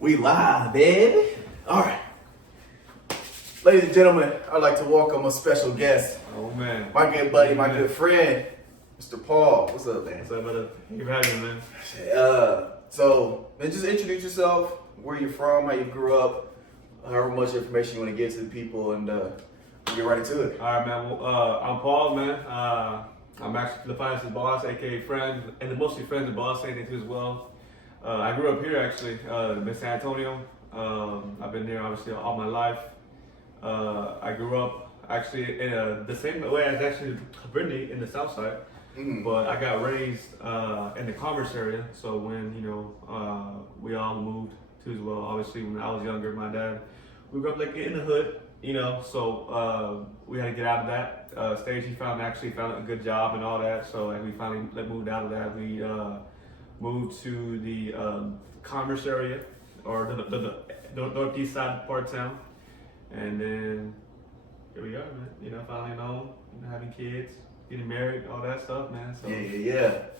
We live, baby. All right. Ladies and gentlemen, I'd like to welcome a special guest. Oh, man. My good buddy, my good friend, Mr. Paul. What's up, man? What's up, brother? Thank you for having me, man. So, man, just introduce yourself, where you're from, how you grew up, however much information you want to give to the people, and get right into it. All right, man. Well, I'm Paul, man. I'm actually the Finis boss, aka friend, and mostly friends of boss, saying too as well. I grew up here, actually, in San Antonio. I've been there, obviously, all my life. I grew up, actually, in the same way as actually Brittany in the South Side. Mm-hmm. But I got raised in the Commerce area, so when we all moved to as well. Obviously, when I was younger, my dad, we grew up like in the hood, so we had to get out of that stage. He found a good job and all that, so we finally moved out of that. We moved to the Commerce area, or the northeast side part of town, and then here we are, man. Finally home, having kids. Getting married, all that stuff, man. So yeah.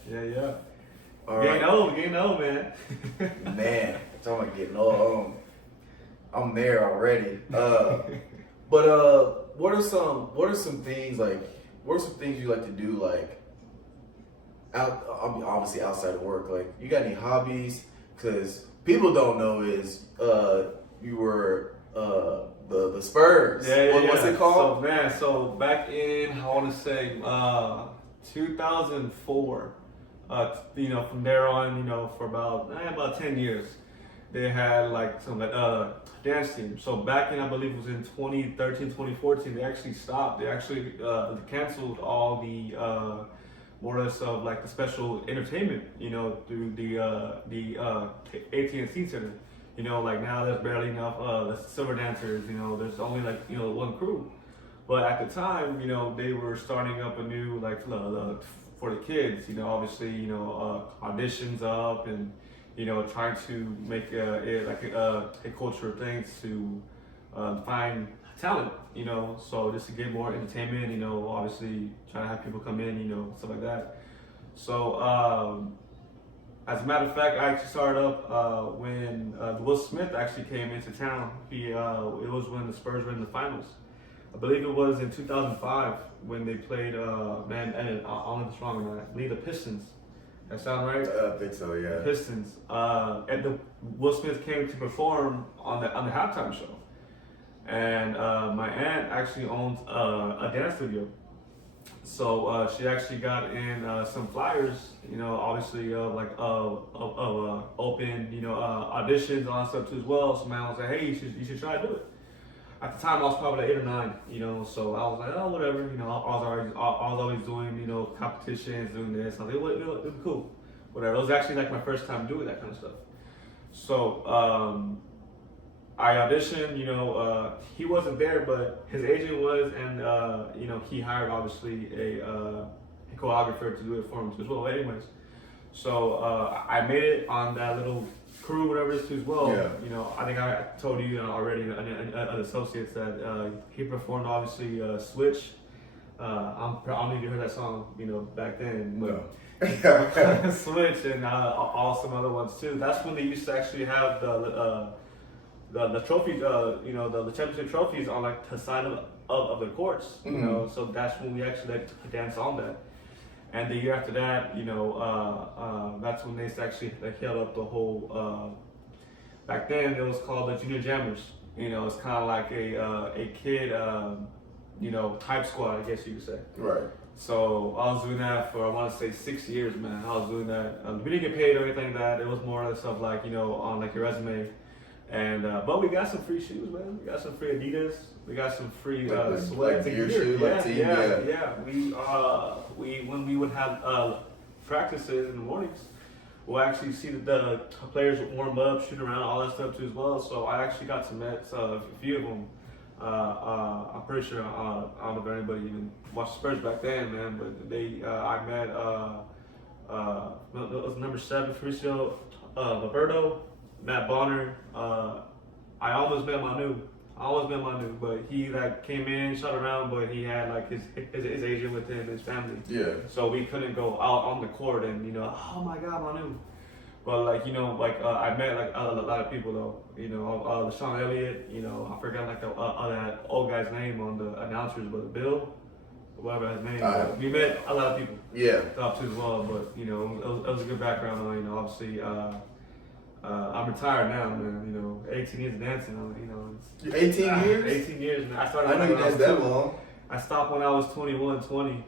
All right. Getting old, man. Man, talking about getting old. I'm there already. But what are some things you like to do, like obviously outside of work? Like, you got any hobbies? Because people don't know is you were the Spurs. What's it called? So back in, I want to say 2004, from there on, for about 10 years, they had like some dance team. So back in, I believe it was in 2013, 2014, they actually stopped. They actually canceled all the more or less of like the special entertainment, through the AT&T Center. Like now there's barely enough the silver dancers, there's only like, one crew. But at the time, they were starting up a new, like, for the kids, obviously, auditions up and, trying to make a culture of things to find talent, so just to get more entertainment, obviously trying to have people come in, stuff like that. So, as a matter of fact, I actually started up when Will Smith actually came into town. It was when the Spurs were in the finals. I believe it was in 2005 when they played, and I don't know if it's wrong or not, I believe the Pistons. That sound right? I think so, yeah. The Pistons. And Will Smith came to perform on the halftime show. And my aunt actually owns a dance studio. So she actually got in some flyers, obviously like open, auditions, all that stuff too as well. So man was like, hey, you should try to do it. At the time, I was probably like 8 or 9, so I was like, oh, whatever, I was always doing, competitions, doing this. I was like, it'll be cool, whatever. It was actually like my first time doing that kind of stuff. So I auditioned, he wasn't there, but his agent was, and he hired obviously a choreographer to do it for him as well. Anyways, so I made it on that little crew, whatever it is, too as well. Yeah. I think I told you already, associates, that he performed obviously Switch. I don't know if you heard that song, back then. No. Switch and all some other ones too. That's when they used to actually have the trophies, the championship trophies on like the side of the courts, so that's when we actually like dance on that. And the year after that, that's when they actually held up the whole, back then it was called the Junior Jammers. It's kind of like a kid, type squad, I guess you could say. Right. So I was doing that for, I want to say 6 years, man. I was doing that. We didn't get paid or anything like that. It was more of the stuff like, on like your resume. And but we got some free shoes, man. We got some free Adidas. We got some free selected gear. Yeah. We when we would have practices in the mornings, we'll actually see the players warm up, shoot around, all that stuff too as well. So I actually got to meet a few of them. I'm pretty sure I don't know if anybody even watched Spurs back then, man. But I met it was number 7, Fabricio Roberto, Matt Bonner. I almost met Manu. I always been Manu, but he like came in, shot around, but he had like his agent with him, his family. Yeah. So we couldn't go out on the court and oh my God, Manu. But like I met like a lot of people though. Sean Elliott. I forgot like that old guy's name on the announcers, but Bill, whatever his name. We met a lot of people. Yeah. Top two as well, but it was a good background on. Obviously. I'm retired now, man. 18 years of dancing. You're 18 years? 18 years, man. I know you danced that long. I stopped when I was 21, 20.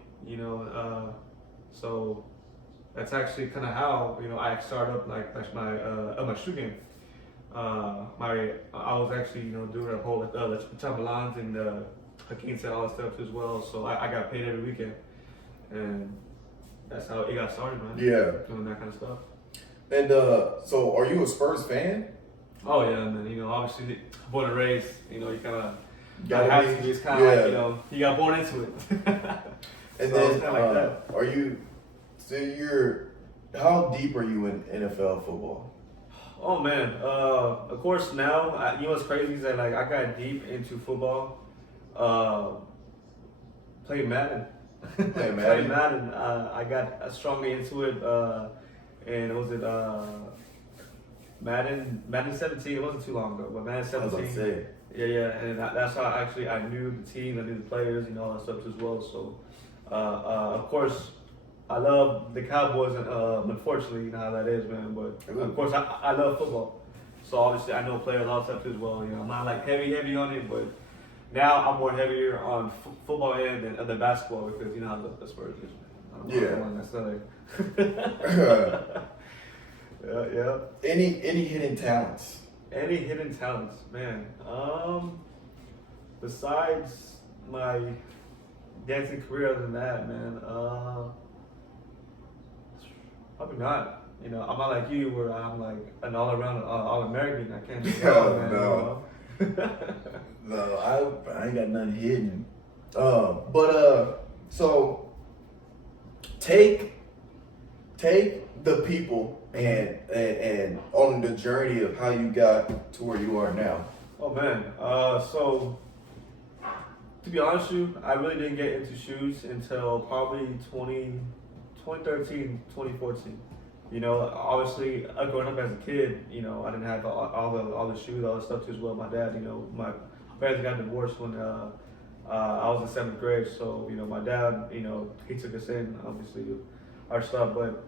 So that's actually kind of how I started up like my shoe game. I was actually doing a whole the chambelans and the Hakeem said all that stuff as well. So I got paid every weekend, and that's how it got started, man. Yeah, doing that kind of stuff. And so are you a Spurs fan? Oh yeah, man. Obviously born and raised. You kind of gotta be. It's kind of like you got born into it. And so then like that. Are you? So how deep are you in NFL football? Oh man, of course now. What's crazy is that like I got deep into football. Playing Madden. Playing Madden. I got strongly into it. And was it Madden 17? It wasn't too long ago, but Madden 17. I was about to say. Yeah, and that's how actually I knew the team, I knew the players, all that stuff as well. So, of course, I love the Cowboys, and unfortunately, you know how that is, man. But of course, I love football, so obviously I know players, all that stuff as well. I'm not like heavy on it, but now I'm more heavier on football end than basketball because you know how the Spurs is. Yeah. Any hidden talents? Any hidden talents, man. Besides my dancing career, other than that, man, probably not. I'm not like you, where I'm like an all-around All-American. I can't do that, man. No. No, I ain't got nothing hidden. So take the people and on the journey of how you got to where you are now. Oh man, so to be honest with you, I really didn't get into shoes until probably 2013, 2014. Obviously, growing up as a kid, I didn't have all the shoes, all the stuff too as well. My dad, my parents got divorced when I was in 7th grade, so my dad, he took us in, obviously, our stuff, but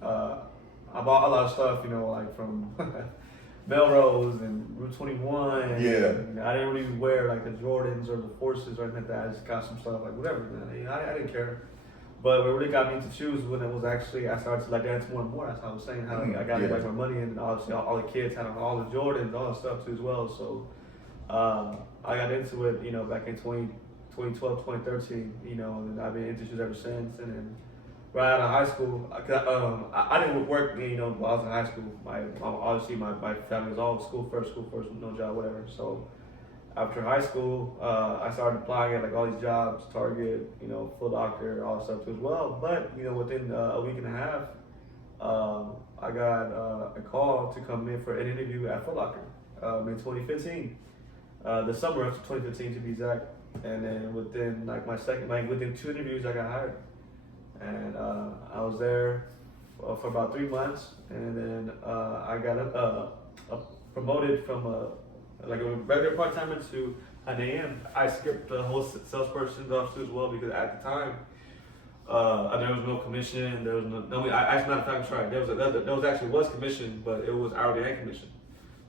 I bought a lot of stuff, like from Melrose and Route 21. Yeah. And I didn't really wear like the Jordans or the Forces or anything like that. I just got some stuff, like whatever, man. I didn't care. But what really got me into shoes when it was actually, I started to like dance more and more. That's how I was saying, how I got like my money in, and obviously all the kids had all the Jordans, all that stuff too as well. So I got into it, back in 2012, 2013, and I've been into shoes ever since. And then right out of high school, I didn't work, while I was in high school. Obviously my family was all school first, no job, whatever. So after high school, I started applying at like all these jobs, Target, Foot Locker, all that stuff too as well. But within a week and a half, I got a call to come in for an interview at Foot Locker in 2015, the summer of 2015 to be exact. And then within within 2 interviews, I got hired. And I was there for about 3 months, and then I got promoted from a regular part-timer to an AM. I skipped the whole salesperson office as well because at the time there was no commission. There was no. As a matter of fact, I'm sorry. There was commission, but it was hourly and commission.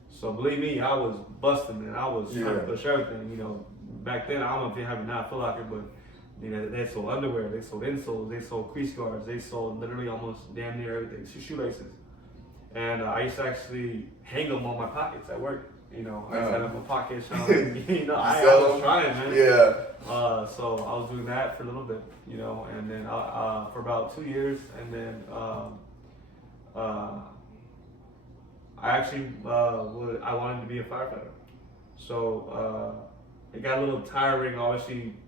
So believe me, I was busting, and I was trying to push everything. Back then, I don't know if you have not Foot Locker, but they sold underwear, they sold insoles, they sold crease guards, they sold literally almost damn near everything, shoelaces. And I used to actually hang them on my pockets at work. I used to have them in my pockets. I was trying, man. Yeah. So I was doing that for a little bit, and then for about 2 years, and then I actually I wanted to be a firefighter. So it got a little tiring, obviously.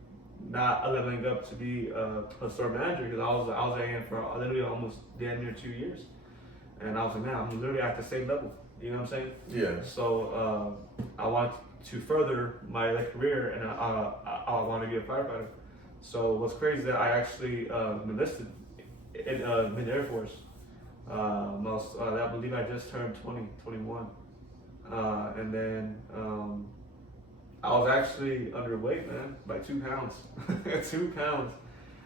Not leveling up to be a store manager because I was at him for literally almost damn near 2 years, and I was like, man, I'm literally at the same level. You know what I'm saying? Yeah. So I wanted to further my career, and I wanted to be a firefighter. So what's crazy is that I actually enlisted in the Air Force. I believe I just turned 21. And then I was actually underweight, man, by 2 pounds. 2 pounds.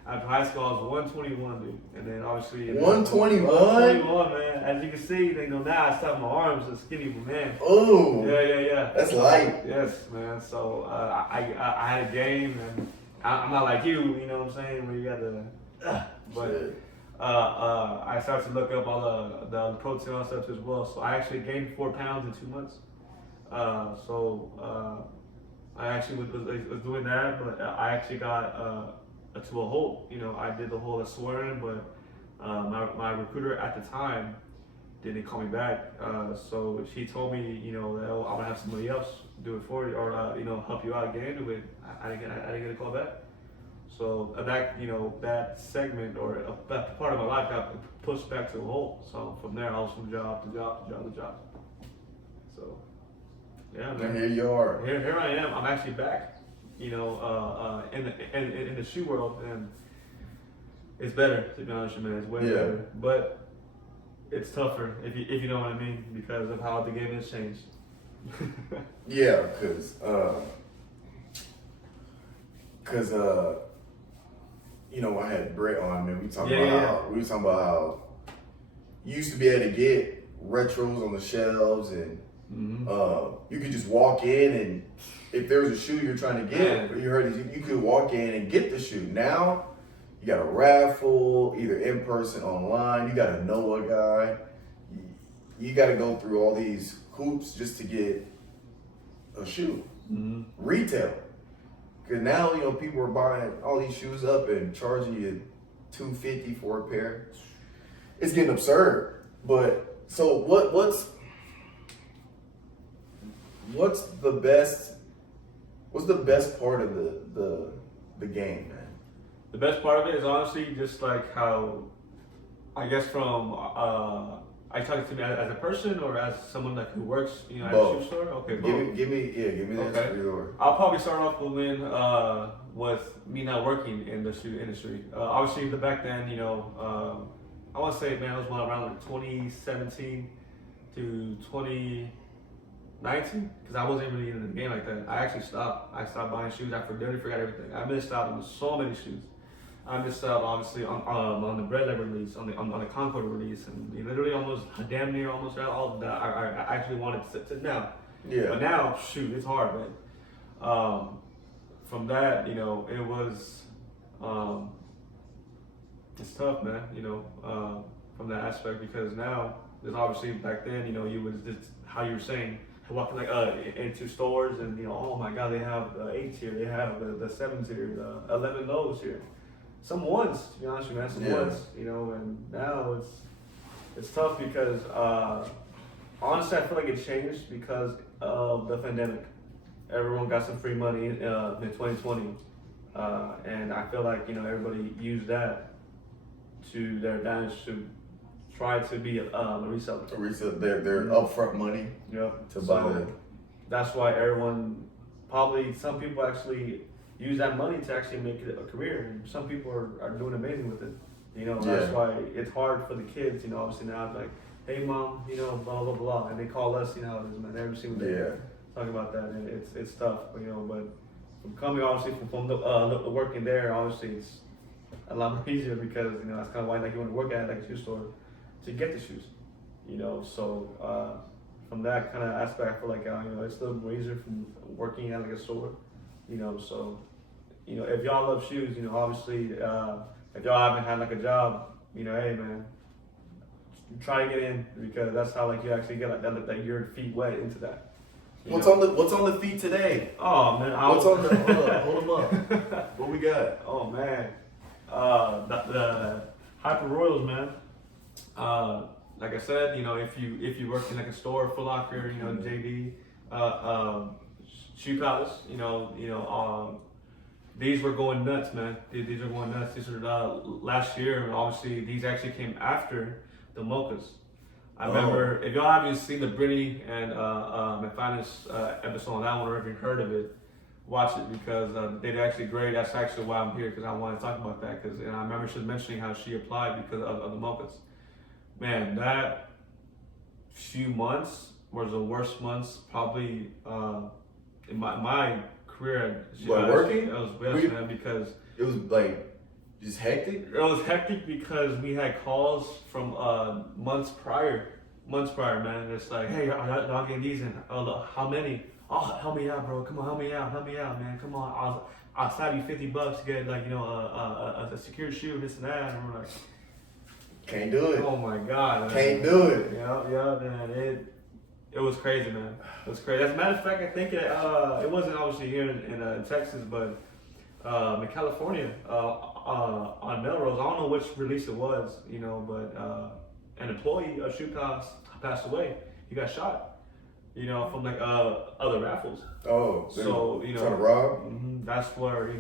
After high school, I was 121, dude. And then obviously 121? 121, man. As you can see, now I still have my arms, a skinny man. Oh. Yeah. That's light. Yes, man. So I had a game, and I'm not like you know what I'm saying, where you got the. But I started to look up all the protein and stuff as well. So I actually gained 4 pounds in 2 months. I actually was doing that, but I actually got to a halt. I did the whole swearing, but my recruiter at the time didn't call me back. So she told me, that I'm gonna have somebody else do it for you, or help you out get into it. I didn't get a call back. So that segment or that part of my life got pushed back to a halt. So from there, I was from job to job to job to job. So yeah, man. And here you are. Here I am. I'm actually back. In the shoe world, and it's better, to be honest with you, man. It's way better, but it's tougher if you know what I mean, because of how the game has changed. Yeah, cause I had Brett on, man. We were talking about how you used to be able to get retros on the shelves, and you could just walk in, and if there was a shoe you're trying to get, or you could walk in and get the shoe. Now you got a raffle, either in person, online. You got to know a guy. You got to go through all these hoops just to get a shoe. Retail. Because now, people are buying all these shoes up and charging you $250 for a pair. It's getting absurd. But so what's the best part of the game, man? The best part of it is honestly just like how, I guess from are you talking to me as a person or as someone who works, at a shoe store? Okay, give me the answer for your. I'll probably start off with me not working in the shoe industry. Obviously, back then, I want to say, man, it was around like 2017 to 2019, because I wasn't really in the game like that. I actually stopped. I stopped buying shoes. I forgot everything. I missed out on so many shoes. I missed out obviously on the Red Leather release, on the Concord release, and literally damn near almost all of that. I actually wanted to now. Yeah. But now, shoot, it's hard, man. From that, it was, it's tough, man. From that aspect, because now there's obviously back then, you was just how you were saying. Walking into stores, and oh my God, they have the 8s here, they have the 7s here, the 11 lows here, some 1s, to be honest with you, man, some 1s, and now it's tough because honestly, I feel like it changed because of the pandemic. Everyone got some free money in 2020, and I feel like everybody used that to their advantage to try to be a reseller. Their upfront money. Yep. To buy it. That's why some people actually use that money to actually make it a career. And some people are doing amazing with it. That's why it's hard for the kids, obviously now it's like, hey mom, blah, blah, blah. And they call us, man, every single day. Talking about that, and it's tough, but from coming obviously from the working there, obviously it's a lot more easier because, that's kind of why you want to work at a shoe store to get the shoes, so from that kind of aspect, I feel like it's still more easier from working at a store, so if y'all love shoes, obviously if y'all haven't had a job, hey man, try to get in, because that's how you actually get that your feet wet into that. What's on the feet today? Oh man, hold them up. What we got? Oh man, the Hyper Royals, man. Like I said, if you work in a store, Foot Locker, JD, Shoe Palace, these were going nuts, man. These are going nuts. These are last year, and obviously these actually came after the Mochas. I remember, if y'all haven't seen the Brittany and Finis episode on that one, or if you've heard of it, watch it because they did actually great. That's actually why I'm here, because I want to talk about that. Because I remember she was mentioning how she applied because of the mochas. Man, that few months was the worst months probably in my career. Working? It was best, man, because it was like just hectic. It was hectic because we had calls from months prior, man. It's like, hey, y'all getting these in? How many? Oh, help me out, bro. Come on, help me out, man. Come on, I'll slap you $50 to get a secure shoe, this and that. And we're like, can't do it. Oh my God, man. Can't do it. Yeah, man. It was crazy, man. It was crazy. As a matter of fact, I think it wasn't obviously here in Texas, but in California, on Melrose, I don't know which release it was, but an employee of Shoe Palace passed away. He got shot. From like other raffles. Oh, so trying to rob. That's where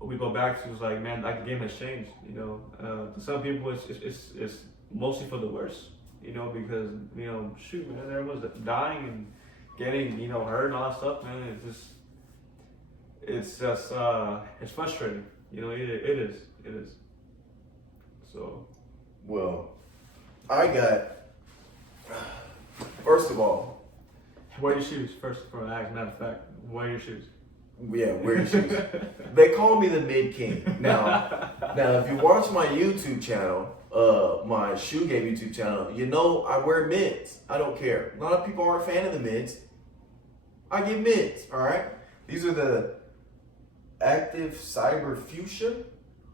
we go back to. It's like, man, like the game has changed. To some people it's mostly for the worse. Because shoot, man, everyone's dying and getting hurt and all that stuff, man. It's just it's frustrating. It is. So, well, first of all. Wear your shoes first, as a matter of fact. Wear your shoes. Yeah, wear your shoes. They call me the Mid King. Now, if you watch my YouTube channel, my Shoe Game YouTube channel, I wear mids. I don't care. A lot of people aren't a fan of the mids. I get mids, all right? These are the Active Cyber Fuchsia.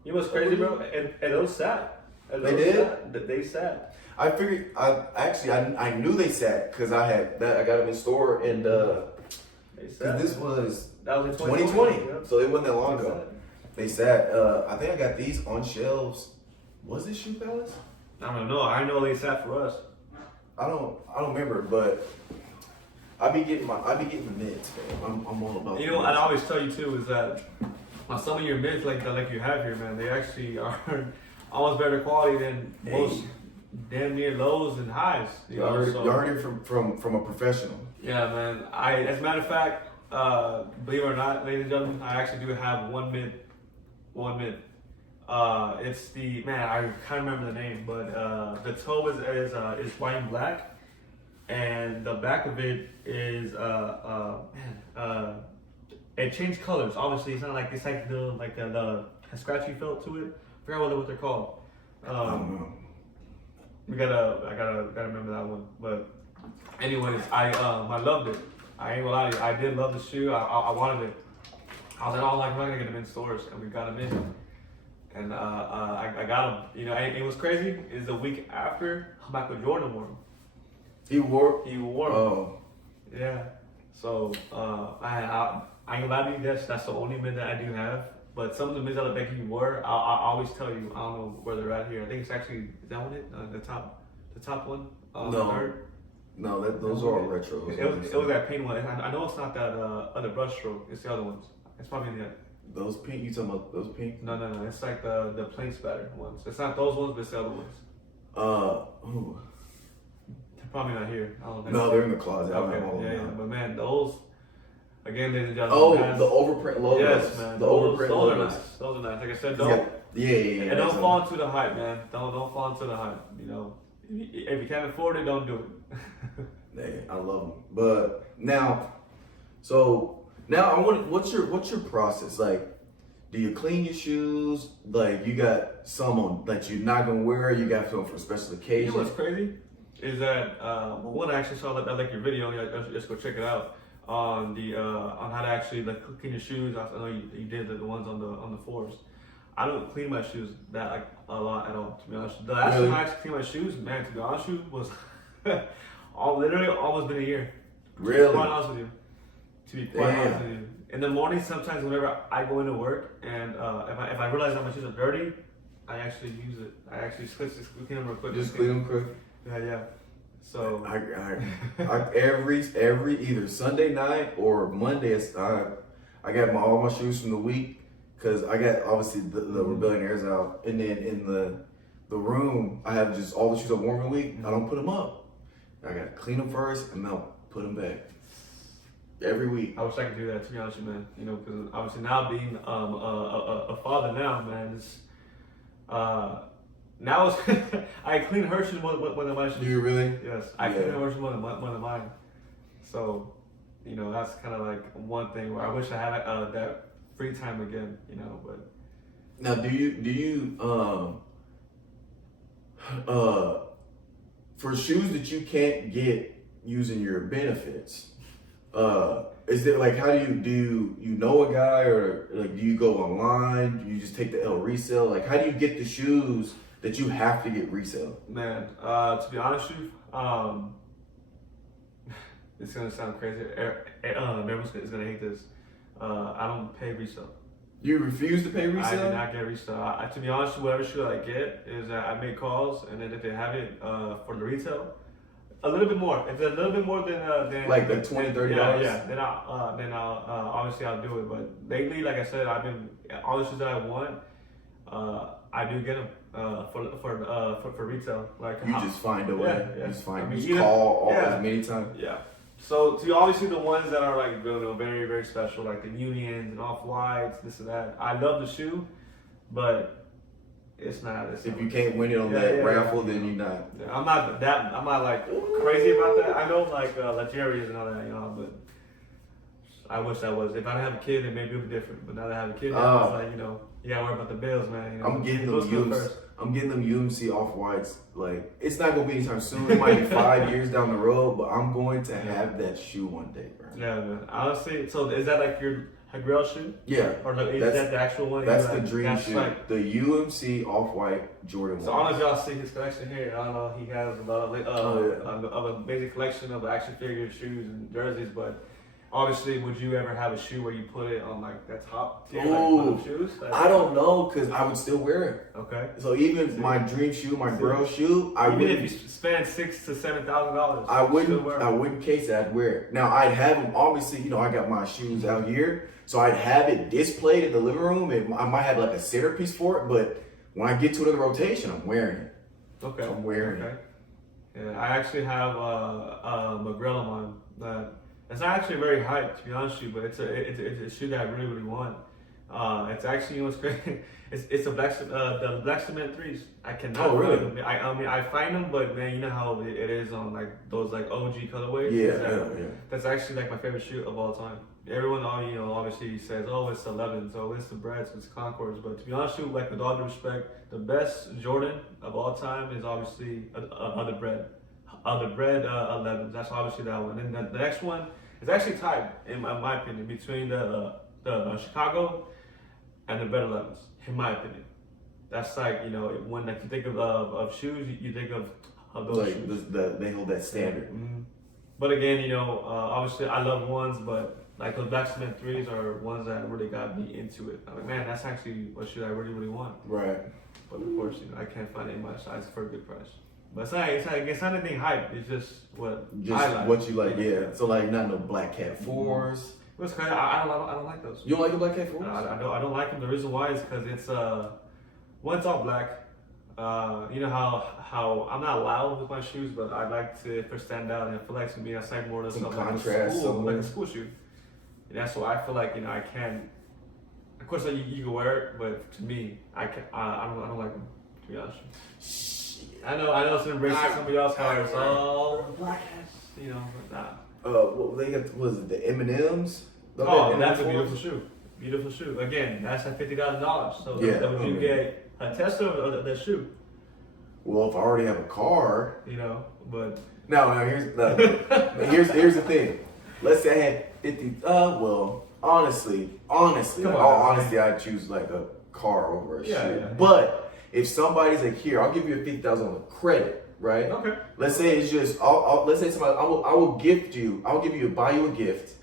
You know what's crazy, bro? And those sat. They did? They sat. I figured, I knew they sat because I got them in store and this was that was in 2020, yeah. So it wasn't that long ago. They sat. I think I got these on shelves. Was it Shoe Palace? I don't know. I know they sat for us. I don't remember, but I be getting the mids, man. I'm all about. What I always tell you too is that on some of your mids like you have here, man, they actually are almost better quality than most. Damn near lows and highs. You heard it from a professional. Yeah, man. As a matter of fact, believe it or not, ladies and gentlemen, I actually do have one mid. It's the I can't remember the name, but the toe is white and black, and the back of it is it changed colors. Obviously, it's not like the scratchy felt to it. I forgot what they're called. I don't know. I gotta remember that one. But anyways, I loved it. I ain't gonna lie to you. I did love the shoe. I wanted it. I was like, we're not gonna get them in stores, and we got them in. And I got them. And it was crazy. Is the week after Michael Jordan wore them. He wore them. Oh. Yeah. So I ain't gonna lie to you. That's the only mid that I do have. But some of the mids that Becky wore, I always tell you, I don't know where they're at here. I think it's actually, is that one it? The top one? No, those are retros. It was that paint one. I know it's not that other brush stroke. It's the other ones. It's probably in that. Those pink? You talking about those pink? No. It's like the plain spatter ones. It's not those ones, but it's the other ones. Ooh. They're probably not here. I don't think no, they're in the closet. Okay, yeah. But man, those. Again, ladies and gentlemen. The overprint logos. Yes, man. Those are nice. Those are nice. Like I said, don't. Yeah. And don't fall into the hype, man. Don't fall into the hype. If you can't afford it, don't do it. Hey, I love them. But now I want. What's your process like? Do you clean your shoes? Like you got some on that you're not gonna wear. You got some for special occasions. You know what's crazy is that one I actually saw that like your video. Just go check it out. On how to actually clean your shoes. I know you did the ones on the fours. I don't clean my shoes that a lot at all, to be honest. The last time I actually cleaned my shoes, man, to be honest with you, was literally almost been a year. Really? To be quite honest with you. To be quite honest with you. In the morning, sometimes whenever I go into work and if I realize that my shoes are dirty, I actually use it. I actually just clean them real quick. Just clean them quick. Yeah. So I every either Sunday night or Monday, I got all my shoes from the week because I got obviously the Rebellion Airs out, and then in the room, I have just all the shoes I wore for the week. I don't put them up. I gotta clean them first and then put them back every week. I wish I could do that, to be honest with you, man. You know, because obviously now being a father now, man, it's now it's I clean her shoes more than my shoes. Do you really? Yes, I clean her shoes more than mine. So, you know, that's kind of like one thing where I wish I had that free time again. You know, but now do you for shoes that you can't get using your benefits? Is it like, how do you know a guy, or like, do you go online? Do you just take the L resale? Like, how do you get the shoes that you have to get resale? man, to be honest with you, it's gonna sound crazy. Everyone's gonna hate this. I don't pay resale. You refuse to pay resale? I do not get resale. To be honest, whatever shoe I get is that I make calls, and then if they have it for the retail, a little bit more. If it's a little bit more than like the $20, $30. Yeah. Then I'll obviously I'll do it. But lately, like I said, I've been all the shoes that I want. I do get them for retail. Like you just find a way. Yeah. You just find. I mean, you just call as many times. Yeah. So to obviously the ones that are like very, very special, like the Unions and Off-Whites, this and that. I love the shoe, but it's not. If you can't win it on that raffle, then you're not. Yeah, I'm not like crazy about that. I know like Legerias and all that, you know, but I wish I was. If I didn't have a kid, then maybe it would be different. But now that I have a kid, it's like, you know, you gotta worry about the bills, man. You know, I'm getting them UMC Off-Whites. Like, it's not gonna be anytime soon. It might be 5 years down the road, but I'm going to have that shoe one day, bro. Yeah, man. Honestly, so is that like your grail shoe? Yeah. Or is that the actual one? That's the dream shoe. Like, the UMC Off-White Jordan 1. So I don't know if y'all see his collection here. I don't know. He has a lot of an amazing collection of action figure shoes and jerseys, but obviously, would you ever have a shoe where you put it on like that top tier, like one of shoes? Like, I don't know, because I would still wear it. Okay. So even my dream shoe, my girl shoe, even if you spend $6,000 to $7,000, I wouldn't case it. I'd wear it. Now I'd have them. Obviously, you know, I got my shoes out here, so I'd have it displayed in the living room, and I might have like a centerpiece for it. But when I get to another rotation, I'm wearing it. Okay. I'm wearing it. Yeah, I actually have a grill on mine that. It's not actually very hype, to be honest with you, but it's a shoe that I really, really want. It's actually, you know what's great? It's the black cement 3s. I cannot find them. I mean, I find them, but man, you know how it is on like those like OG colorways. Yeah. That's actually like my favorite shoe of all time. Everyone, you know, obviously says, oh, it's 11s, oh, it's the Breads, it's Concords. But to be honest with you, like with all due respect, the best Jordan of all time is obviously the Bread. The Bread 11s. That's obviously that one. And the next one is actually tied, in my opinion, between the Chicago and the Bread 11s. In my opinion, that's like, you know, when like you think of shoes, you think of those like shoes. they hold that standard. Mm-hmm. But again, you know, obviously I love ones, but like those black cement 3s are ones that really got me into it. I'm like, man, that's actually what shoe I really, really want. Right. But of course, you know, I can't find it in my size for a good price. But it's not anything hype. It's just what I like. What you like, yeah. So like, not no Black Cat 4s. What's crazy? I don't like those. You don't like the Black Cat 4s? I don't like them. The reason why is because it's one, it's all black. You know how I'm not loud with my shoes, but I like to if they stand out, and I feel like to me, I like more than something contrast, like a school shoe. And that's why I feel like, you know, I can't. Of course, like, you can wear it, but to me, I don't like them, to be honest. I know it's embracing somebody else colors. Oh, black ass, you know, but nah. Well, they got, was it the M&Ms? Oh, that's a beautiful shoe. Beautiful shoe. Again, that's at $50,000. So would you get a Tesla or the shoe? Well, if I already have a car, you know, but here's the thing. Let's say I had 50. Well, honestly, in all honesty, I'd choose like a car over a shoe. Yeah. But if somebody's like, here, I'll give you a $50,000 on the credit, right? Okay. Let's say it's just, let's say somebody, I will gift you, buy you a gift,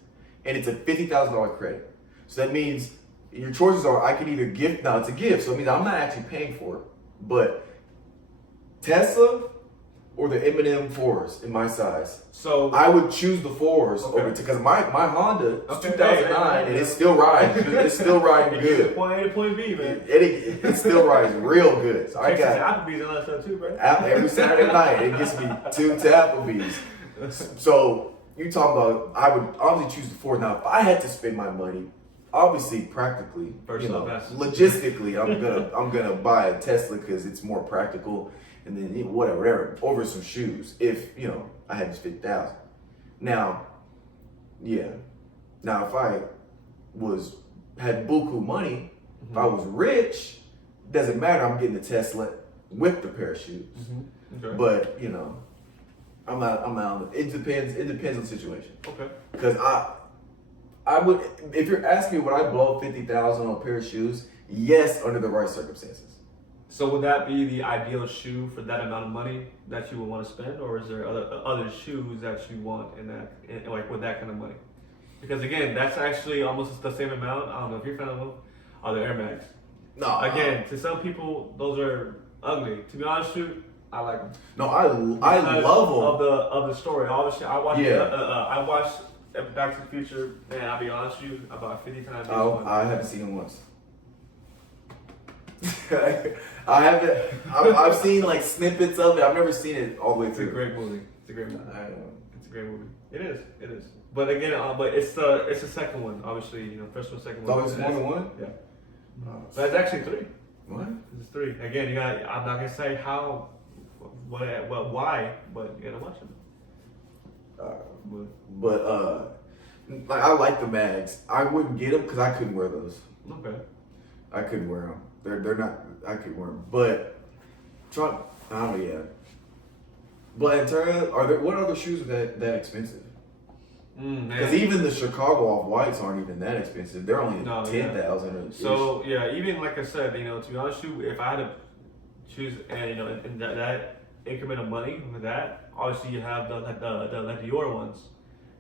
and it's a $50,000 credit. So that means your choices are, I can either gift, now it's a gift, so it means I'm not actually paying for it, but Tesla or the M&M 4s in my size. So I would choose the 4s over because my Honda is 2009 and it's still riding. It's still riding good. Point A to point B, man. It still rides real good. So I got Applebee's and all that stuff too, bro. Every Saturday night it gets me 2 to Applebee's. So you talking about? I would obviously choose the 4. Now, if I had to spend my money, obviously, practically, logistically, I'm gonna buy a Tesla because it's more practical, and then whatever over some shoes. If I had just $50,000. Now, now if I had buku money, if I was rich, doesn't matter. I'm getting the Tesla with the pair of shoes. Okay. But I'm out. It depends on the situation. Okay. Because I would, if you're asking me, would I blow $50,000 on a pair of shoes? Yes, under the right circumstances. So would that be the ideal shoe for that amount of money that you would want to spend, or is there other shoes that you want with that kind of money? Because again, that's actually almost the same amount. I don't know if you're a fan of them. Are the Air Max? No. Again, to some people, those are ugly. To be honest with you, I like them. No, I love them. Of the story, obviously, I watched Back to the Future. Man, I'll be honest with you, about 50 times. I haven't seen it once. I haven't. I've seen like snippets of it. I've never seen it all the way through. It's a great movie. It's a great movie. It's a great movie. It is. But again, but it's the second one. Obviously, first one, second one. Oh, it's more than one. Yeah. But it's actually 3. What? It's 3. Again, I'm not gonna say how, why, but you gotta watch them. Like I like the mags. I wouldn't get them because I couldn't wear those. Okay. I couldn't wear them. They're not. I could wear them, but Trump. I don't know yet. But in terms, what other shoes are that expensive? Because even the Chicago Off-Whites aren't even that expensive. They're only 10,000. So even like I said, to be honest with you, if I had to choose, in that increment of money with that, obviously you have the Dior ones.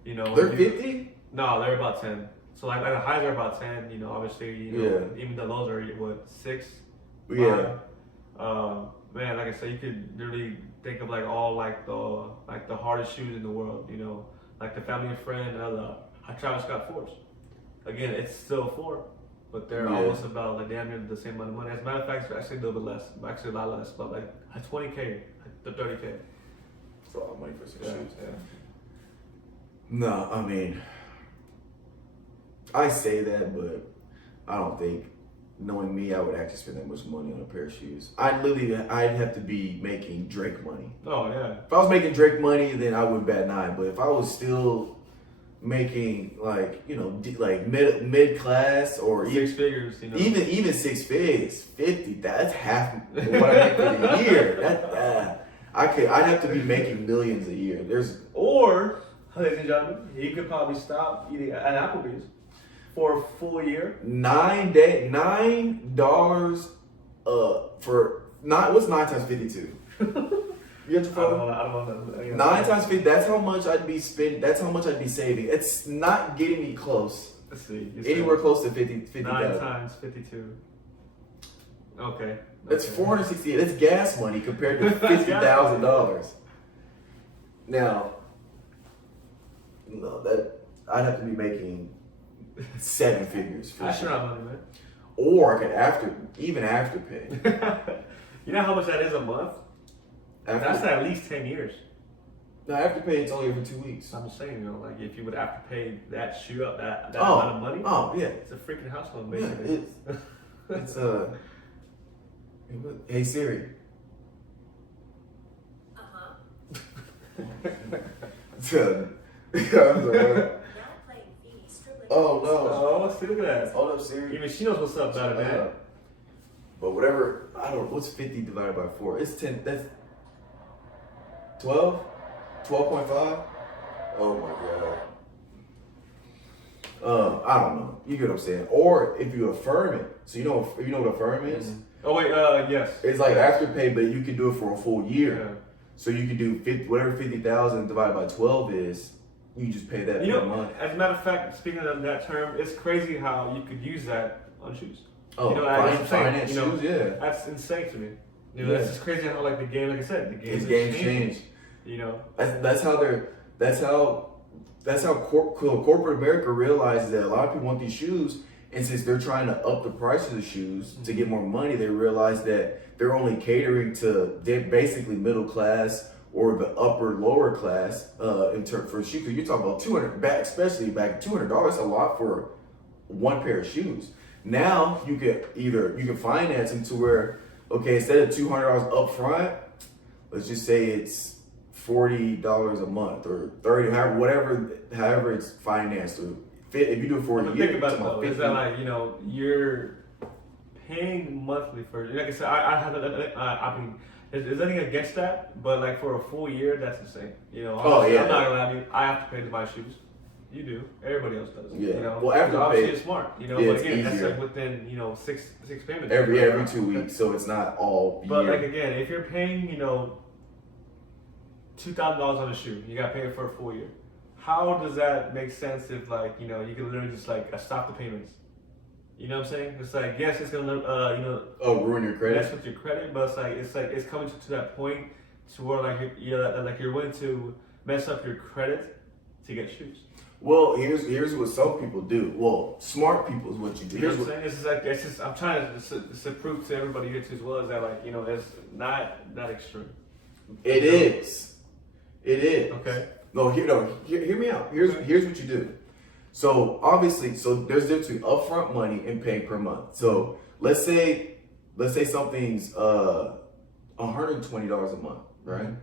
They're 50. No, they're about 10. So like the highs are about 10. Obviously, even the lows are 6. Yeah. Man, like I said, you could literally think of all the hardest shoes in the world. Like the Family and Friend, the Travis Scott 4s. Again, it's still a 4, but they're almost about damn near the same amount of money. As a matter of fact, it's actually a little bit less. Actually, a lot less, about like $20K to $30K. It's a lot of money for some shoes. Yeah. No, I mean, I say that, but I don't think, knowing me, I would actually spend that much money on a pair of shoes. I'd have to be making Drake money. Oh, yeah. If I was making Drake money, then I would bat 9. But if I was still making like mid class or 6 figures, even 6 figures, 50. That's half what I make for the year. I'd have to be making millions a year. Ladies and gentlemen, he could probably stop eating at Applebee's for a full year. $9 for what's 9 times 52? You have to follow? I don't know. 9 times 50. That's how much I'd be spending. That's how much I'd be saving. It's not getting me close. Let's see. Anywhere close to 50. 9 times 52. Okay. That's $468. That's gas money compared to $50,000. Now, that I'd have to be making 7 figures for sure. Money, man. Or I could afterpay. You know how much that is a month? That's at least 10 years. No, afterpay it's only every 2 weeks. I'm just saying, if you would afterpay that shoe up that amount of money. Oh yeah, it's a freaking house loan basically. Yeah, it's Hey Siri. Oh no! Oh, let's see. Look at that. Hold up, Siri. Even she knows what's up better than that. But whatever, I don't know. What's 50 divided by 4? It's 10. That's 12. 12.5. Oh my god. I don't know. You get what I'm saying. Or if you affirm it, so you know what affirm is. Mm-hmm. Oh wait, yes. It's like afterpay, but you can do it for a full year. Yeah. So you can do whatever 50,000 divided by 12 is. You just pay that per month. As a matter of fact, speaking of that term, it's crazy how you could use that on shoes. Oh, finance shoes, yeah. That's insane to me. That's just crazy how the game, like I said, the game game's changed. You know, that's how corporate America realizes that a lot of people want these shoes, and since they're trying to up the price of the shoes to get more money, they realize that they're only catering to basically middle class or the upper lower class in term for a shoe. Because you're talking about especially back $200, a lot for one pair of shoes. Now you can finance them to where, okay, instead of $200 up front, let's just say it's $40 a month or $30, however it's financed. Or if you do it for a year, think about it though. Is that like, you know, you're paying monthly for, like I said, I mean, there's nothing against that, but like for a full year, that's insane. You know, I'm not gonna lie to you, I have to pay to buy shoes. You do. Everybody else does. Yeah. You know? Well, after obviously it's smart. You know, yeah, but again, that's like within, you know, six payments. Every 2 weeks, so it's not all. But like again, if you're paying, you know, $2,000 on a shoe, you got to pay it for a full year. How does that make sense if, like, you know, you can literally just like stop the payments? You know what I'm saying? It's like, yes, it's gonna, you know, ruin your credit. Mess with your credit, but it's coming to that point to where you're willing to mess up your credit to get shoes. Well, here's what some people do. Well, smart people is what you do. You know what I'm saying? It's just I'm trying to prove to everybody here too as well, is that, like, you know, it's not extreme. It is. It is. Okay. Hear me out. Here's what you do. So obviously, there's difference between upfront money and paying per month. So let's say something's $120 a month, right? Mm-hmm.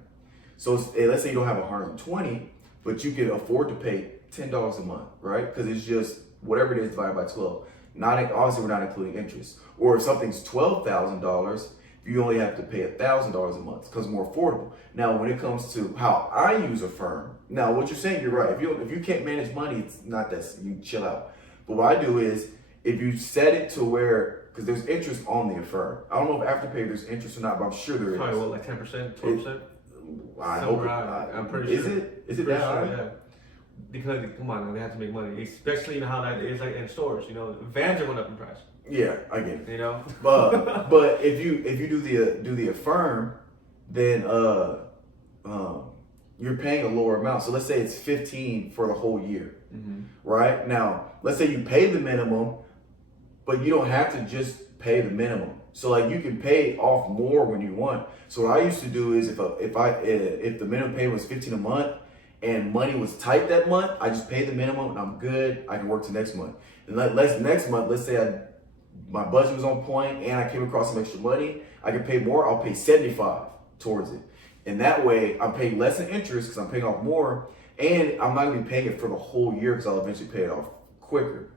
So let's say you don't have $120, but you can afford to pay $10 a month, right? Because it's just whatever it is divided by 12. Obviously we're not including interest. Or if something's $12,000, you only have to pay $1,000 a month because it's more affordable. Now, when it comes to how I use Affirm, now what you're saying, you're right. If you can't manage money, it's not that you chill out. But what I do is, if you set it to where, because there's interest on the Affirm. I don't know if Afterpay there's interest or not, but I'm sure there is. Probably what, like 10%, 12%? I hope I'm pretty sure. Is it that high? Yeah. Because come on, they have to make money, especially you know how that is like in stores. You know, Vans are going up in price. Yeah, I get it. You know, but if you do the Affirm, then you're paying a lower amount. So let's say it's $15 for the whole year, right? Now, let's say you pay the minimum, but you don't have to just pay the minimum. So like you can pay off more when you want. So what I used to do is if the minimum payment was $15 a month and money was tight that month, I just paid the minimum and I'm good. I can work to next month. And next month, let's say my budget was on point and I came across some extra money, I can pay more. I'll pay $75 towards it. And that way I'm paying less in interest because I'm paying off more, and I'm not gonna be paying it for the whole year because I'll eventually pay it off quicker.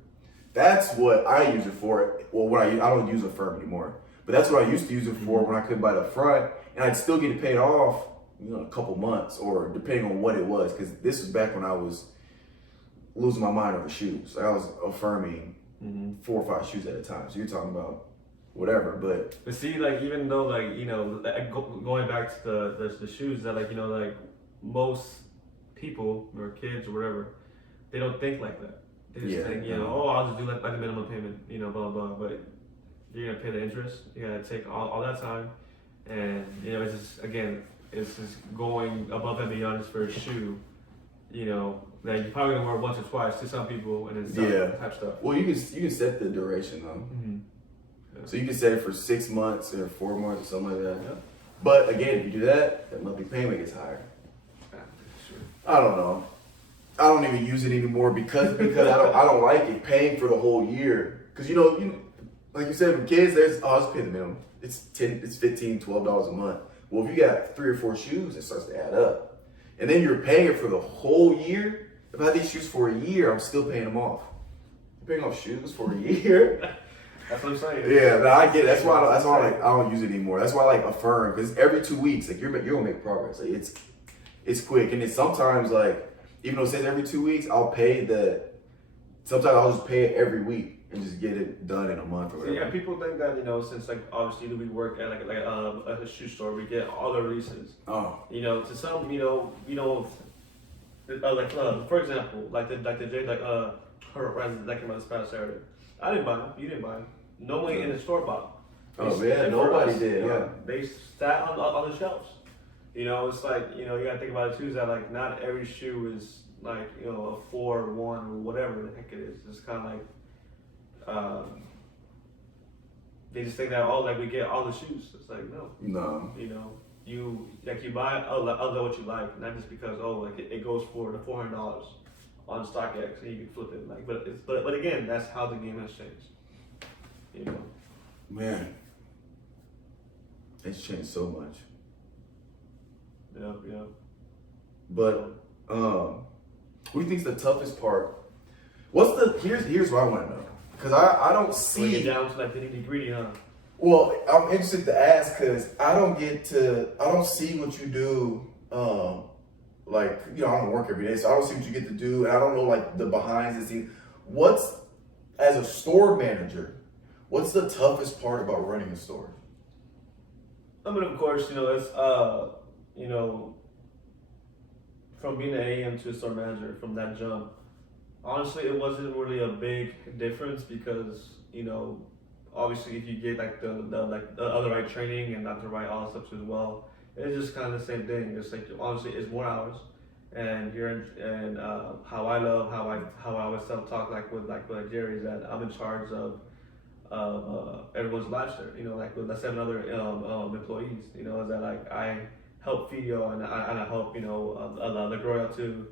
That's what I use it for. Well, I don't use Affirm anymore, but that's what I used to use it for when I couldn't buy it up front, and I'd still get it paid off, you know, a couple months or depending on what it was, because this was back when I was losing my mind over shoes. I was affirming 4 or 5 shoes at a time. So you're talking about whatever, but see, like, even though, like, you know, going back to the shoes, that, like, you know, like most people or kids or whatever, they don't think like that. They just think, you know, oh, I'll just do like a minimum payment, you know, blah blah blah. But you're gonna pay the interest. You gotta take all that time, and you know, it's just going above and beyond just for a shoe. You know, that you're probably gonna wear once or twice to some people, and then some type stuff. Well, you can set the duration though. Yeah. So you can set it for 6 months or 4 months or something like that. Yeah. But again, if you do that, that monthly payment gets higher. Sure. I don't know. I don't even use it anymore because I don't like it paying for the whole year. Because you know, like you said, with kids, I'll just pay the minimum. It's $15, $12 a month. Well, if you got 3 or 4 shoes, it starts to add up. And then you're paying it for the whole year. If I had these shoes for a year, I'm still paying them off. I'm paying off shoes for a year. That's what I'm saying. Yeah, no, I get it. That's why I don't use it anymore. That's why I like Affirm, because every 2 weeks, like you're gonna make progress. Like it's quick, and then sometimes, like, even though it says every 2 weeks, sometimes I'll just pay it every week and just get it done in a month or whatever. Yeah, people think that, you know, since, like, obviously we work at like a shoe store, we get all the releases. Oh. You know, to some, like, for example, like the day, like, her friends that came out this past Saturday. I didn't buy them. You didn't buy them. Nobody in the store bought them. Oh, yeah, nobody did. Yeah. They sat on the shelves. You know, it's like, you know, you gotta think about it too, is that like not every shoe is like, you know, a 4-1 or whatever the heck it is. It's kind of like, they just think that, oh, like we get all the shoes. It's like, no. You know, you buy other what you like, not just because, oh, like it goes for the $400 on StockX and you can flip it. Like, but again, that's how the game has changed. You know, man, it's changed so much. Yeah. But what do you think's the toughest part? Here's what I want to know, because I don't see. Bring it down to like the nitty-gritty, huh? Well, I'm interested to ask because I don't see what you do. Like, you know, I don't work every day, so I don't see what you get to do, and I don't know like the behind the scenes. As a store manager, what's the toughest part about running a store? I mean, of course, you know, it's you know, from being an AM to a store manager, from that jump, honestly, it wasn't really a big difference because, you know, obviously if you get like the other right training and not the right all stuff as well, it's just kind of the same thing. It's like, honestly, it's more hours, and how I always self-talk like with Jerry, is that I'm in charge of everyone's lives there. You know, like with the 7 other employees. You know, is that like I help feed you and I help, you know, the grow out to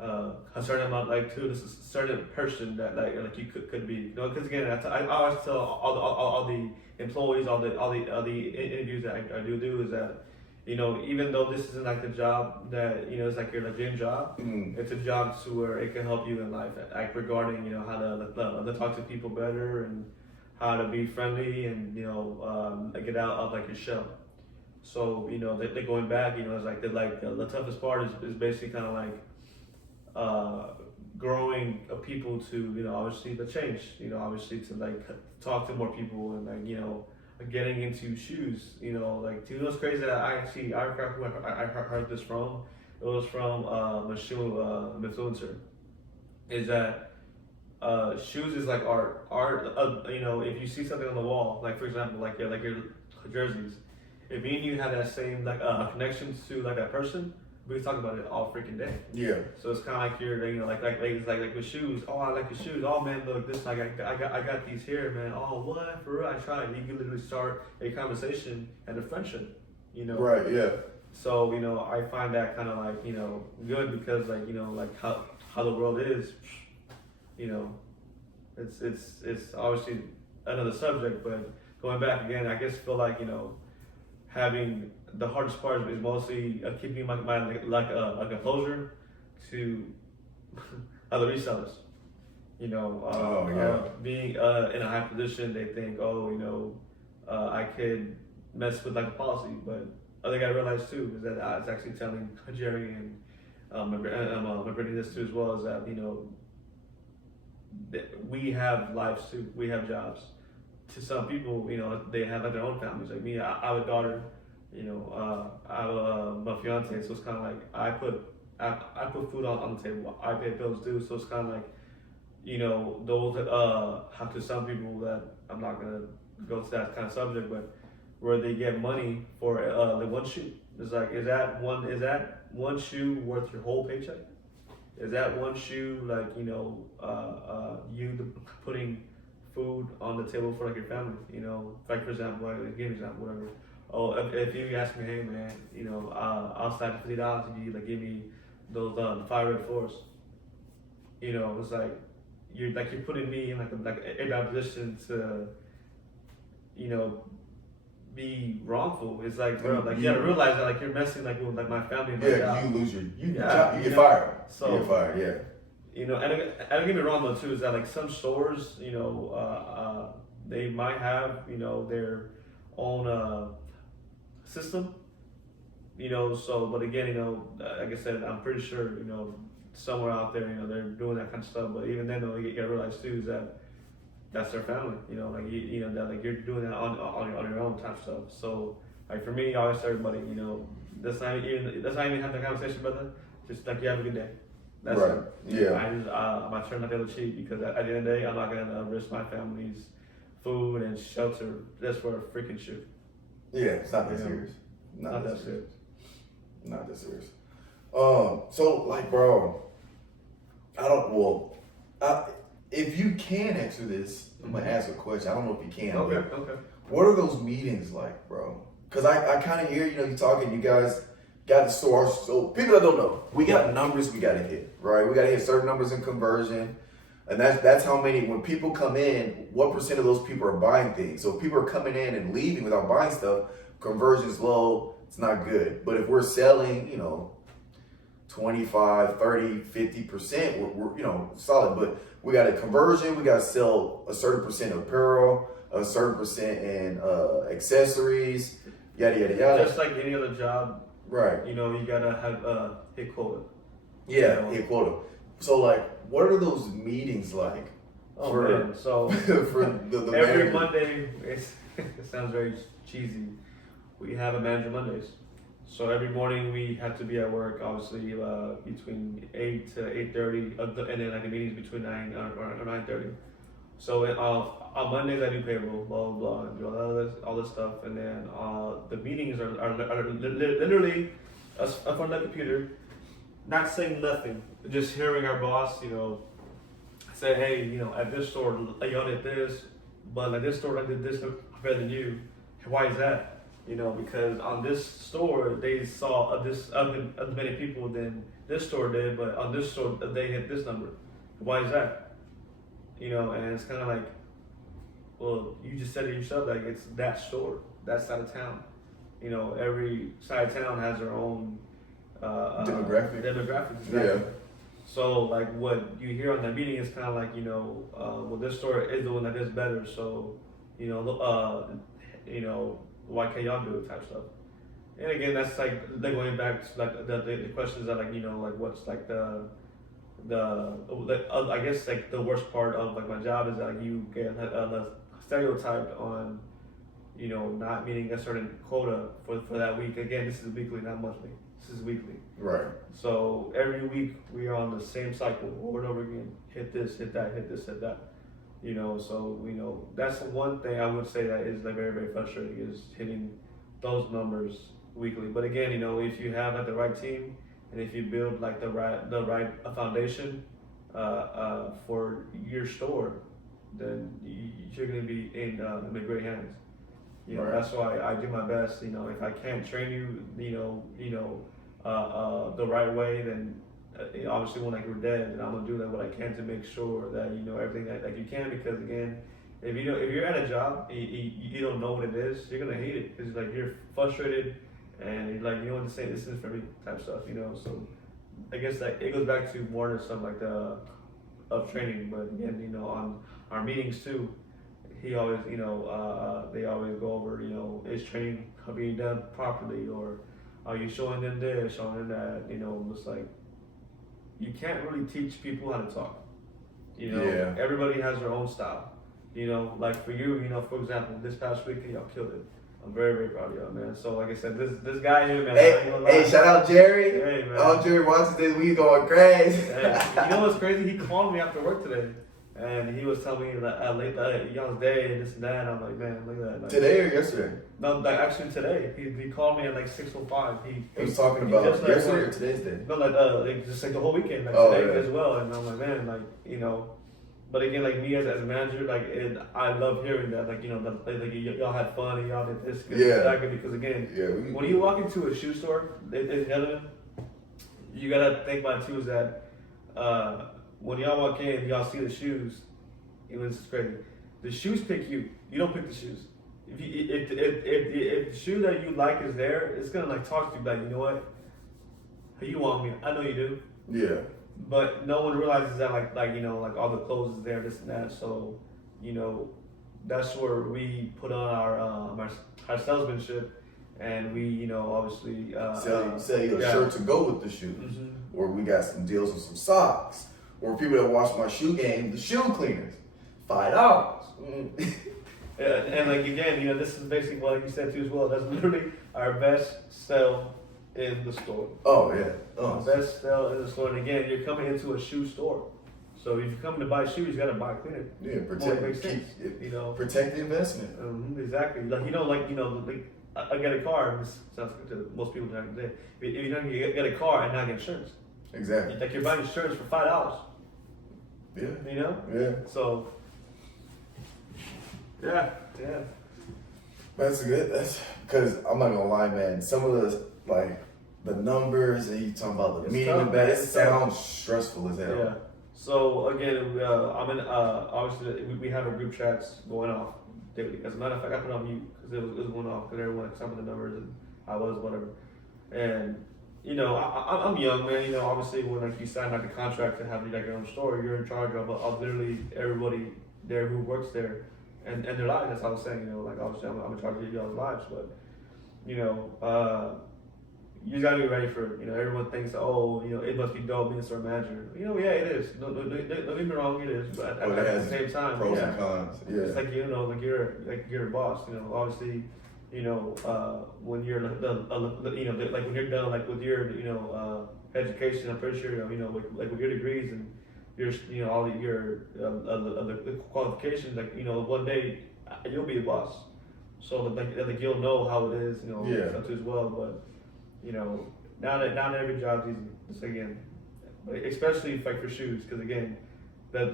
a certain amount, like to a certain person that like you could be. You know, because again, I always tell all the employees, all the interviews that I do is that, you know, even though this isn't like the job that, you know, it's like your dream job, it's a job to where it can help you in life, like regarding, you know, how to talk to people better and how to be friendly and, you know, get out of like your shell. So, you know, they're going back, you know, it's like the toughest part is basically kind of like growing people to, you know, obviously the change, you know, obviously to like talk to more people and like, you know, getting into shoes, you know, like, you know, it's crazy that I heard this from. It was from a shoe influencer. Is that shoes is like art. You know, if you see something on the wall, like for example, like your jerseys, if me and you have that same like connection to like that person, we can talk about it all freaking day. Yeah. So it's kind of like you're, you know, like with shoes. Oh, I like your shoes. Oh man, look this. Like I got these here, man. Oh, what for real? I tried. You can literally start a conversation and a friendship. You know. Right. Yeah. So, you know, I find that kind of like, you know, good because like, you know, like how the world is. You know, it's obviously another subject, but going back again, I guess feel like, you know, having the hardest part is mostly keeping my like a closure to other resellers. You know, being in a high position, they think, oh, you know, I could mess with like a policy, but other guy realized too is that I was actually telling Jerry and I'm bringing this too as well, is that, you know, we have lives too, we have jobs. To some people, you know, they have like their own families. Like me, I have a daughter, you know, I have my fiance, so it's kind of like I put food on the table, I pay bills too, so it's kind of like, you know, those that have to some people that I'm not gonna go to that kind of subject, but where they get money for the one shoe. It's like, is that one shoe worth your whole paycheck? Is that one shoe like, you know, you putting food on the table for like your family? You know, like for example, like, give an example, whatever. Oh, if you ask me, hey man, you know, I'll slide $50 if you like give me those 5 red floors. You know, it's like you're putting me in like a position to, you know, be wrongful. It's like, bro, like you gotta realize that like you're messing like with like my family and my job. You lose you get fired. So you get fired, yeah. You know, and don't get me wrong though too, is that like some stores, you know, they might have, you know, their own system, you know, so, but again, you know, like I said, I'm pretty sure, you know, somewhere out there, you know, they're doing that kind of stuff, but even then though, you gotta realize too is that that's their family, you know, like you know that like you're doing that on your own type stuff. So like for me, I always tell everybody, you know, that's not even have the conversation, brother. Just like you have a good day. That's right. It. I'm not trying not to be able to cheat because at the end of the day, I'm not gonna risk my family's food and shelter just for a freaking shoe. Yeah, it's not that serious. Not that serious. Not that serious. So like, bro, if you can answer this, I'm gonna ask a question. I don't know if you can. Okay. What are those meetings like, bro? Because I kind of hear, you talking, you guys got the store. So people that don't know, we got numbers we got to hit, right? We got to hit certain numbers in conversion. And that's how many, when people come in, what percent of those people are buying things? So if people are coming in and leaving without buying stuff, conversion's low, it's not good. But if we're selling, 25, 30, 50%, we're solid. But we got a conversion, we got to sell a certain percent of apparel, a certain percent in accessories, yada, yada, yada. Just like any other job, right? You gotta have hit quota. Yeah, hit quota. So like, what are those meetings like? Man. So for the every manager? Monday, it sounds very cheesy. We have a manager Mondays. So every morning we have to be at work, obviously between 8 to 8:30, and then like the meetings between 9 or 9:30. So on Mondays I do payroll, blah blah blah, and do all this stuff, and then the meetings are literally us up on the computer, not saying nothing, just hearing our boss, say, hey, at this store y'all did this, but at this store I did this better than you. Why is that? Because on this store they saw this as many people than this store did, but on this store they hit this number. Why is that? And it's kind of like, well, you just said it yourself, like it's that store, that side of town. Every side of town has their own demographics. Exactly. Yeah. So like what you hear on that meeting is kind of like, well, this store is the one that is better, so why can't y'all do it type stuff. And again, that's like they're going back to like the questions that like like what's like the I guess like the worst part of like my job is that like, you get stereotyped on not meeting a certain quota for that week. Again, this is weekly, not monthly. This is weekly. Right. So every week we are on the same cycle over and over again. Hit this, hit that, hit this, hit that. So that's one thing I would say that is like very, very frustrating, is hitting those numbers weekly. But again, if you have like the right team and if you build like the right foundation for your store, then you're going to be in great hands. Right. That's why I do my best. If I can't train you, the right way, then obviously when like we're dead, then I'm gonna do that what I can to make sure that everything that you can. Because again, if you're at a job, you don't know what it is, you're gonna hate it because like you're frustrated and you're like what to say, this is for me type stuff. So I guess like it goes back to more than some like of training. But again, on our meetings too, he always they always go over is training being done properly, or are you showing them this, showing them that. It's like you can't really teach people how to talk. Yeah. Everybody has their own style. Like for you, for example, this past weekend y'all killed it. I'm very, very proud of y'all, man. So like I said, this guy here, man. Hey, shout out Jerry. Hey, man. Oh, Jerry watches this. We going crazy. Hey, you know what's crazy? He called me after work today, and he was telling me that late y'all's day and this and that. And I'm like, man, look at that. Like, Today or yesterday? No, like actually today. He called me at like 6:05. He was talking about yesterday or today's day? No, like just like the whole weekend, like today as well. And I'm like, man, like but again, like me as a manager, like I love hearing that, like like y'all had fun and y'all did this, because again, when you walk into a shoe store, you gotta think about it too is that when y'all walk in, y'all see the shoes. It's crazy. The shoes pick you. You don't pick the shoes. If the shoe that you like is there, it's gonna like talk to you like, you know what? You want me? I know you do. Yeah. But no one realizes that like all the clothes is there, this and that. So, that's where we put on our salesmanship, and we obviously sell you a shirt to go with the shoes, or we got some deals with some socks, or people that watch my shoe game, the shoe cleaners, $5. Yeah, and like again, this is basically what you said too as well. That's literally our best sell in the store. Oh yeah. Best sell in the store. And again, you're coming into a shoe store. So if you're coming to buy shoes, you gotta buy cleaner. Yeah, protect. Makes sense, Protect the investment. Exactly. Like like get a car, and this sounds good to most people back in the day. If you don't get a car and not get insurance, exactly. like you're buying insurance for $5. Yeah. You know. Yeah. So. Yeah. That's good. That's because I'm not gonna lie, man. Some of the numbers and you talking about the meeting and that, it sounds stressful as hell. Yeah. So again, I'm in. Obviously, we have our group chats going off daily. As a matter of fact, I put on mute because it was going off because everyone some of the numbers and I was whatever. And you know, I'm young, man. You know, obviously when like you sign like a contract to have like your own store, you're in charge of literally everybody there who works there. And their lives, that's what I was saying, you know, like obviously I'm in charge of y'all's lives, but, you know, you just gotta be ready for, you know, everyone thinks, oh, you know, it must be dope being a store manager. You know, yeah, it is. Don't get me wrong, it is, but at the same time, pros and cons. Yeah. It's like, you know, like you're a boss, you know, obviously, you know, when you're, you know, like when you're done, like with your, you know, education, I'm pretty sure, you know, with your degrees and you know, all your the qualifications, like, you know, one day you'll be a boss. So like you'll know how it is, you know, stuff too as well. But you know, not every job's easy. Just again, especially like for shoes, because again, the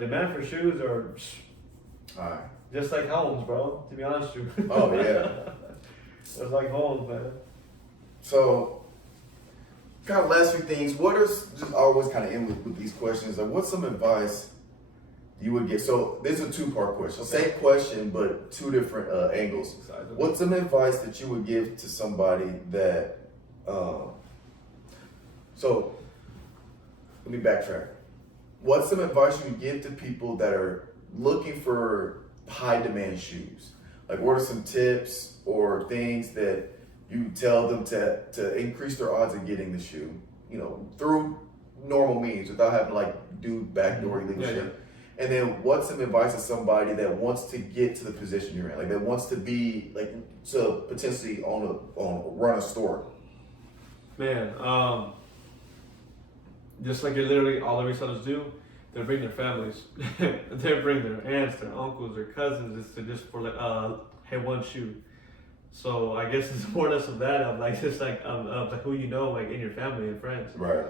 demand for shoes are just like homes, bro. To be honest with you. Oh yeah. It's like homes, man. So. Kind of last few things. What are just always kind of in with these questions? Like, what's some advice you would give? So this is a two-part question. Okay. Same question, but two different angles. What's some advice that you would give to somebody that? So let me backtrack. What's some advice you would give to people that are looking for high-demand shoes? Like, what are some tips or things that you tell them to increase their odds of getting the shoe, you know, through normal means without having to like do backdoor illegal shit. And then what's some advice to somebody that wants to get to the position you're in, like that wants to be like to potentially run a store? Man, just like literally all the resellers do, they bring their families, they bring their aunts, their uncles, their cousins, just for like hey, one shoe. So I guess it's more or less of that, of like just like of who you know, like in your family and friends. Right.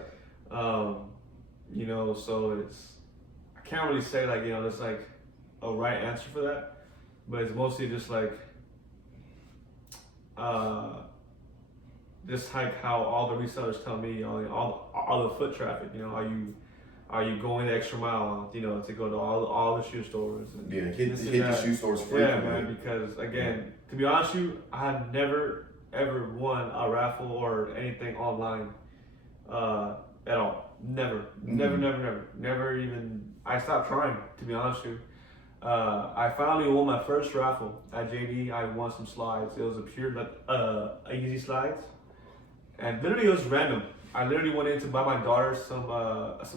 You know, so I can't really say like, you know, there's like a right answer for that, but it's mostly just like how all the resellers tell me, you know, all the foot traffic, you know, are you going the extra mile, you know, to go to all the shoe stores? And hit the shoe stores frequently. Yeah, man, because again, to be honest with you, I have never ever won a raffle or anything online at all. Never even. I stopped trying, to be honest with you. I finally won my first raffle at JD. I won some slides. It was a pure easy slides, and literally it was random. I literally went in to buy my daughter some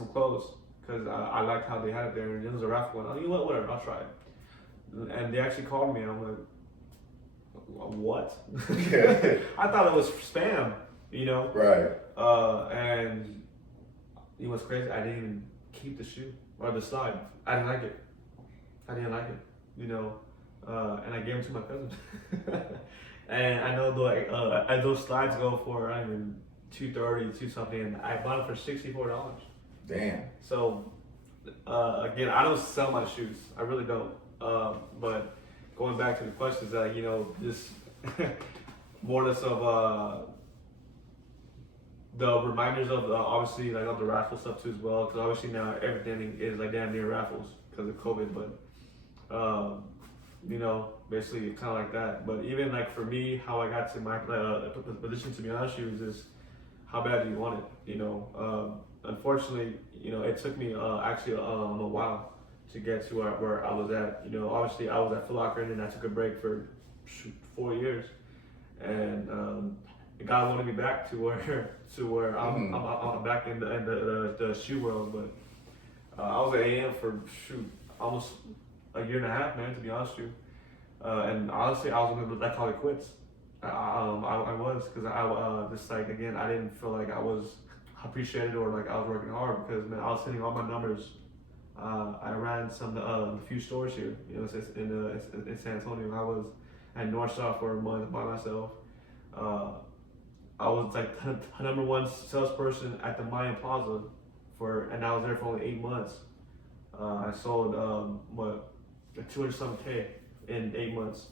clothes because I liked how they had it there, and it was a raffle one. Oh, you know what? Whatever, I'll try it. And they actually called me, and I'm like, what? I thought it was spam, you know? Right. And you know what's crazy? I didn't even keep the shoe or the slide. I didn't like it, you know? And I gave them to my cousin. And I know those slides go for, I mean, $230, $2 something, and I bought it for $64. Damn. So, again, I don't sell my shoes. I really don't. But going back to the questions, you know, just more or less of the reminders of obviously like of the raffle stuff too as well, because obviously now everything is like damn near raffles because of COVID. But you know, basically kind of like that. But even like for me, how I got to my position, to be honest with you, is just how bad do you want it? You know, unfortunately, you know, it took me actually a while to get to where I was at. You know, obviously I was at Foot Locker and then I took a break for 4 years, and God wanted me back to where I'm back in the shoe world. But I was at AM for almost a year and a half, man, to be honest with you. And honestly, I was gonna call it quits. I was, because I just like, again, I didn't feel like I was appreciated or like I was working hard, because man, I was hitting all my numbers. I ran a few stores here, you know, in San Antonio. at Northside for a month by myself. I was like the #1 salesperson at the Mayan Plaza and I was there for only 8 months. I sold 200-something K in 8 months.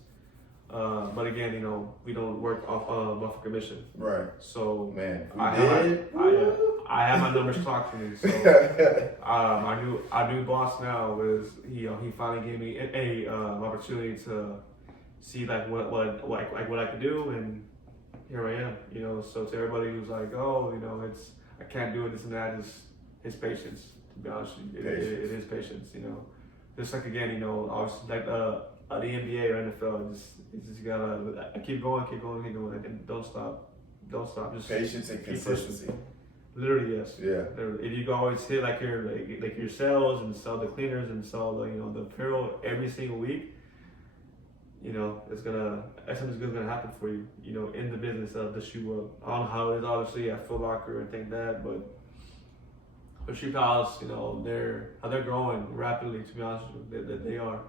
But again, you know, we don't work off of commission. Right. So man, I have my numbers clocked for me. So our new boss now is he finally gave me a opportunity to see like what I could do, and here I am. You know, so to everybody who's like, oh, you know, I can't do it, this and that, is his patience. To be honest, it is patience. You know, just like again, you know, obviously like the NBA or NFL, you just gotta keep going, and don't stop. Just patience and consistency. Literally, yes. Yeah. If you always hit like your sales and sell the cleaners and sell the the apparel every single week, you know, something's good gonna happen for you. You know, in the business of the shoe world. I don't know how it is obviously at Foot Locker and think that, but for Shoe Palace, you know, they're growing rapidly. To be honest with you, they are.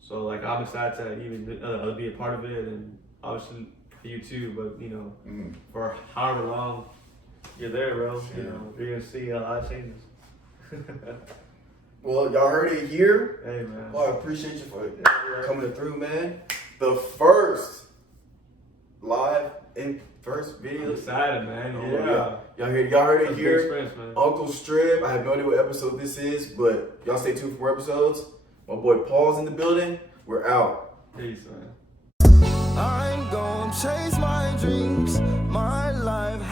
So like I'm excited to even be a part of it, and obviously for you too. But you know, for however long you're there, bro, you know, you're gonna see a lot of changes. Well, y'all heard it here. Hey man. Well, I appreciate you for coming through, man. The first live and first video. I'm excited, man. Oh, yeah. Y'all heard it here. Man. Uncle Strib. I have no idea what episode this is, but y'all stay tuned for more episodes. My boy Paul's in the building. We're out. Peace, man. I'm gonna chase my dreams. My life